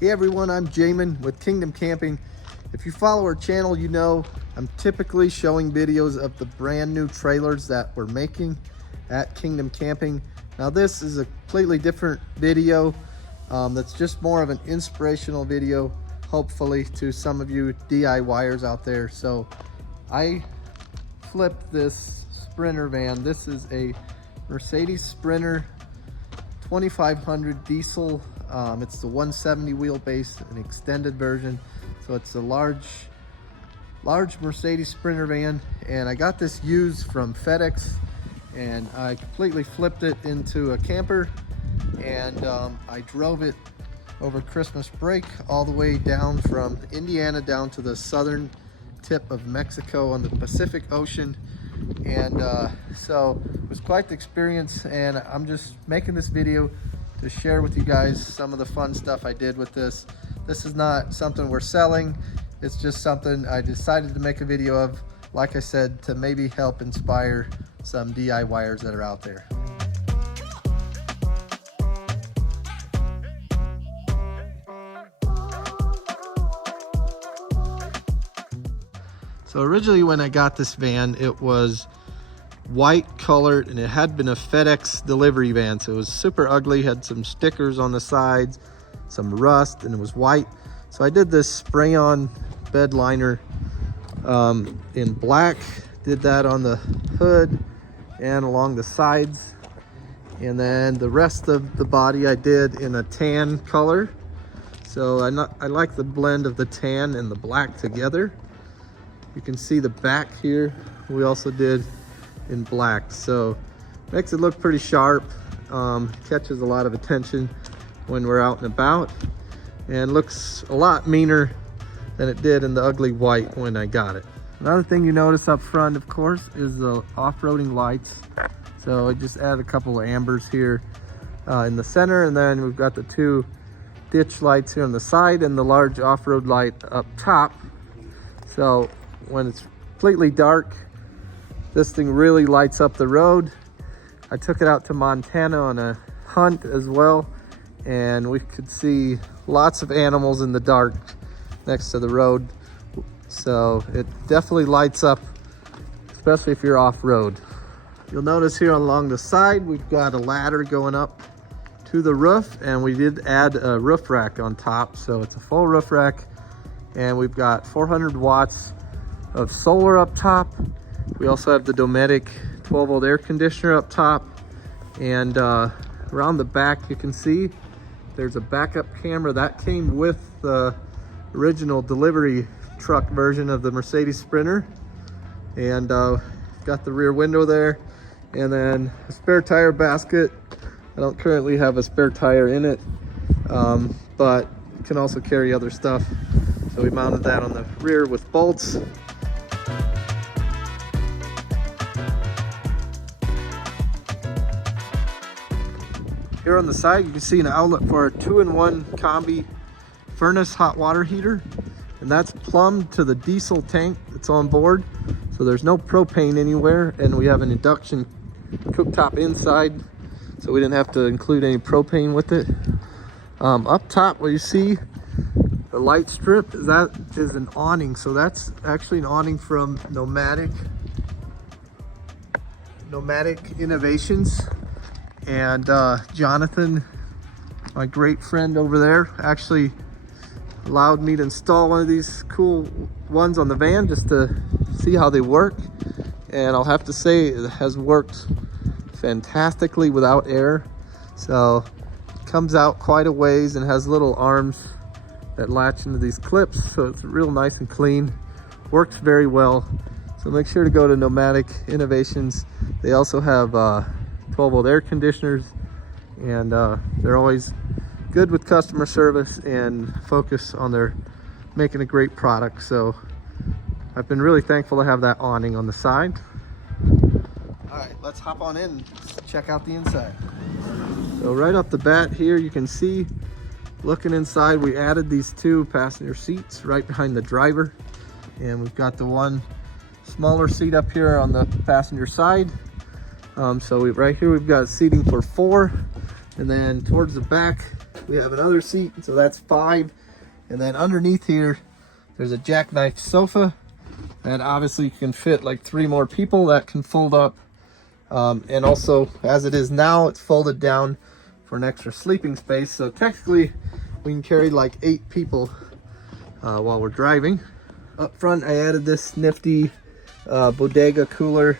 Hey everyone, I'm Jamin with Kingdom Camping. If you follow our channel, you know I'm typically showing videos of the brand new trailers that we're making at Kingdom Camping. Now this is a completely different video that's just more of an inspirational video, hopefully, to some of you DIYers out there. So I flipped this Sprinter van. This is a Mercedes Sprinter 2500 diesel. It's the 170 wheelbase, an extended version. So it's a large Mercedes Sprinter van, and I got this used from FedEx, and I completely flipped it into a camper, and I drove it over Christmas break all the way down from Indiana down to the southern tip of Mexico on the Pacific Ocean. And so it was quite the experience, and I'm just making this video to share with you guys some of the fun stuff I did with this. This is not something we're selling. It's just something I decided to make a video of, like I said, to maybe help inspire some DIYers that are out there. So originally when I got this van, it was white colored, and it had been a FedEx delivery van, so it was super ugly, had some stickers on the sides, some rust, and it was white. So I did this spray on bed liner in black, did that on the hood and along the sides, and then the rest of the body I did in a tan color. So I like the blend of the tan and the black together. You can see the back here we also did in black, so makes it look pretty sharp, catches a lot of attention when we're out and about, and looks a lot meaner than it did in the ugly white when I got it. Another thing you notice up front, of course, is the off-roading lights. So I just added a couple of ambers here in the center, and then we've got the two ditch lights here on the side and the large off-road light up top. So when it's completely dark, this thing really lights up the road. I took it out to Montana on a hunt as well, and we could see lots of animals in the dark next to the road. So it definitely lights up, especially if you're off-road. You'll notice here along the side, we've got a ladder going up to the roof, and we did add a roof rack on top. So it's a full roof rack, and we've got 400 watts of solar up top. We also have the Dometic 12-volt air conditioner up top, and around the back you can see there's a backup camera that came with the original delivery truck version of the Mercedes Sprinter, and got the rear window there, and then a spare tire basket. I don't currently have a spare tire in it, but it can also carry other stuff, so we mounted that on the rear with bolts. Here on the side, you can see an outlet for a 2-in-1 combi furnace hot water heater, and that's plumbed to the diesel tank that's on board. So there's no propane anywhere, and we have an induction cooktop inside, so we didn't have to include any propane with it. Up top, where you see the light strip, that is an awning. So that's actually an awning from Nomadic Innovations. And Jonathan, my great friend over there, actually allowed me to install one of these cool ones on the van just to see how they work. And I'll have to say it has worked fantastically without air. So it comes out quite a ways and has little arms that latch into these clips. So it's real nice and clean, works very well. So make sure to go to Nomadic Innovations. They also have 12-volt air conditioners, and they're always good with customer service and focus on their making a great product. So I've been really thankful to have that awning on the side. All right, let's hop on in and check out the inside. So right off the bat here, you can see, looking inside, we added these two passenger seats right behind the driver, and we've got the one smaller seat up here on the passenger side. Right here we've got seating for 4, and then towards the back we have another seat, so that's 5. And then underneath here there's a jackknife sofa, and obviously you can fit like 3 more people. That can fold up, and also as it is now, it's folded down for an extra sleeping space. So technically we can carry like 8 people while we're driving. Up front I added this nifty bodega cooler.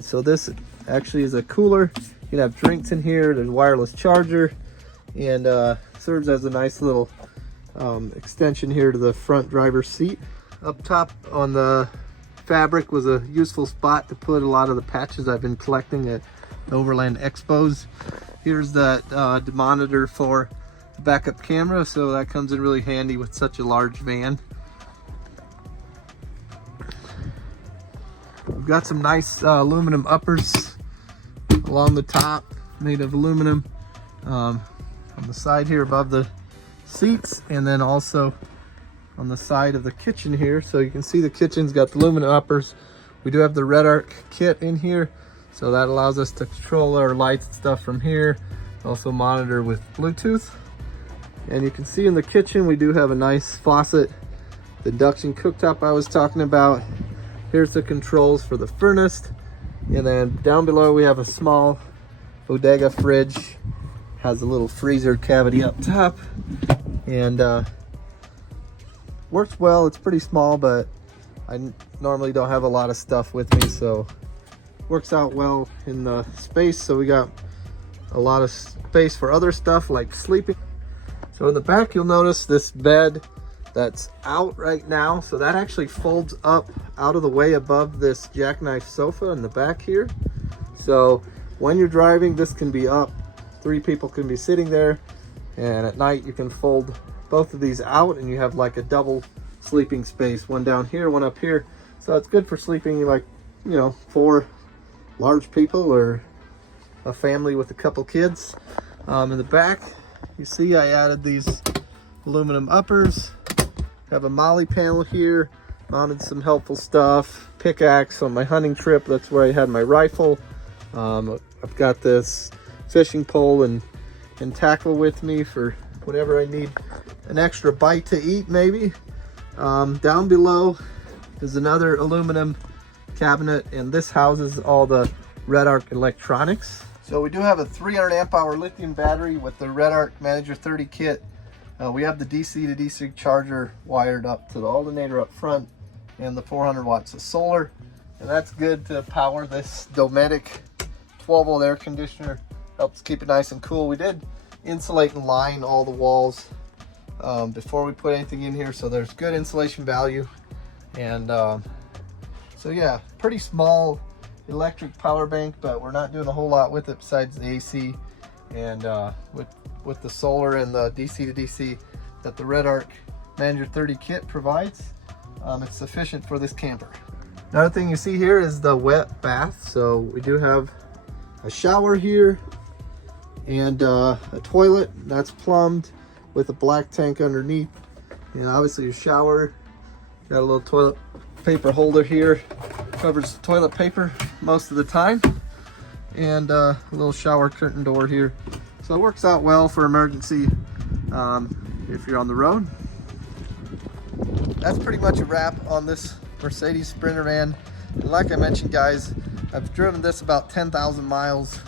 So this actually is a cooler. You can have drinks in here. There's a wireless charger, and serves as a nice little extension here to the front driver's seat. Up top on the fabric was a useful spot to put a lot of the patches I've been collecting at Overland Expos. Here's that monitor for the backup camera, so that comes in really handy with such a large van. We've got some nice aluminum uppers along the top, made of aluminum, on the side here above the seats, and then also on the side of the kitchen here. So you can see the kitchen's got the aluminum uppers. We do have the RedArc kit in here, so that allows us to control our lights and stuff from here. Also monitor with Bluetooth. And you can see in the kitchen we do have a nice faucet, the induction cooktop I was talking about. Here's the controls for the furnace, and then down below we have a small bodega fridge. Has a little freezer cavity up top, and works well. It's pretty small, but I normally don't have a lot of stuff with me, so works out well in the space. So we got a lot of space for other stuff like sleeping. So in the back you'll notice this bed that's out right now, so that actually folds up out of the way above this jackknife sofa in the back here. So when you're driving, this can be up, 3 people can be sitting there, and at night you can fold both of these out and you have like a double sleeping space, one down here, one up here. So it's good for sleeping like, you know, 4 large people or a family with a couple kids. In the back you see I added these aluminum uppers. Have a molly panel here, mounted some helpful stuff, pickaxe on my hunting trip, that's where I had my rifle. I've got this fishing pole and tackle with me for whenever I need an extra bite to eat maybe. Down below is another aluminum cabinet, and this houses all the RedArc Electronics. So we do have a 300 amp hour lithium battery with the RedArc Manager 30 kit. We have the DC to DC charger wired up to the alternator up front, and the 400 watts of solar, and that's good to power this Dometic 12-volt air conditioner. Helps keep it nice and cool. We did insulate and line all the walls before we put anything in here, so there's good insulation value. And so yeah, pretty small electric power bank, but we're not doing a whole lot with it besides the AC, and with the solar and the DC to DC that the RedArc Manager 30 kit provides, it's sufficient for this camper. Another thing you see here is the wet bath. So we do have a shower here and a toilet that's plumbed with a black tank underneath, and obviously your shower. Got a little toilet paper holder here, covers the toilet paper most of the time, and a little shower curtain door here. So it works out well for emergency if you're on the road. That's pretty much a wrap on this Mercedes Sprinter van. And like I mentioned, guys, I've driven this about 10,000 miles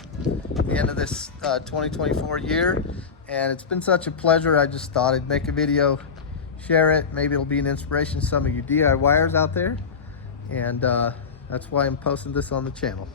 at the end of this 2024 year, and it's been such a pleasure. I just thought I'd make a video, share it. Maybe it'll be an inspiration to some of you DIYers out there, and that's why I'm posting this on the channel.